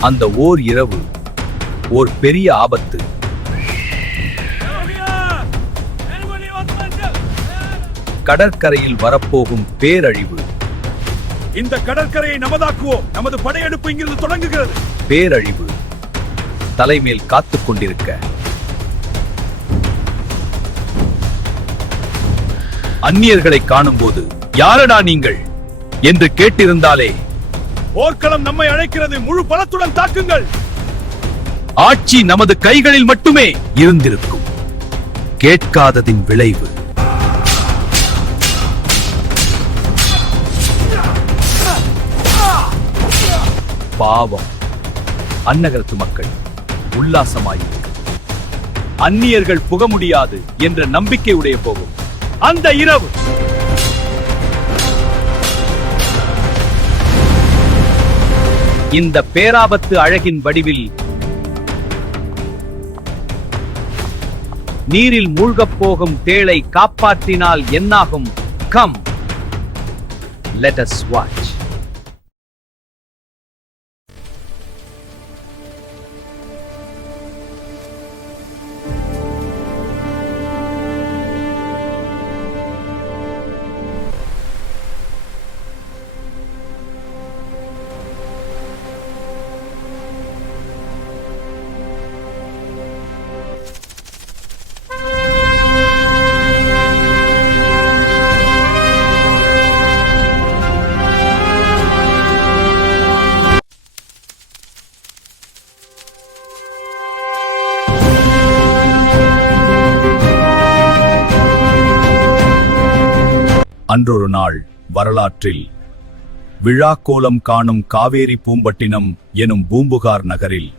அந்த ஓர் இரவு ஓர் பெரிய ஆபத்து. கடற்கரையில் வரப்போகும் பேரழிவு. இந்த கடற்கரையை நமதாக்குவோம். நமது படையெடுப்பு இங்கிருந்து தொடங்குகிறது. பேரழிவு தலைமேல் காத்துக் கொண்டிருக்க அந்நியர்களை காணும்போது யாரடா நீங்கள் என்று கேட்டிருந்தாலே, போர்க்களம் நம்மை அழைக்கிறது, முழு பலத்துடன் தாக்குங்கள். ஆட்சி நமது கைகளில் மட்டுமே இருந்திருக்கும். கேட்காததின் விளைவு. பாவம். அந்நகரத்து மக்கள் உல்லாசமாயிருக்கு. அந்நியர்கள் புக முடியாது என்ற நம்பிக்கை உடைய போகும் அந்த இரவு. இந்த பேராபத்து அழகின் வடிவில் நீரில் மூழ்கப் போகும் தேளை காப்பாற்றினால் என்னாகும்? Come, let us watch. அன்றொரு நாள் வரலாற்றில் விழாக்கோலம் காணும் காவேரி பூம்பட்டினம் எனும் பூம்புகார் நகரில்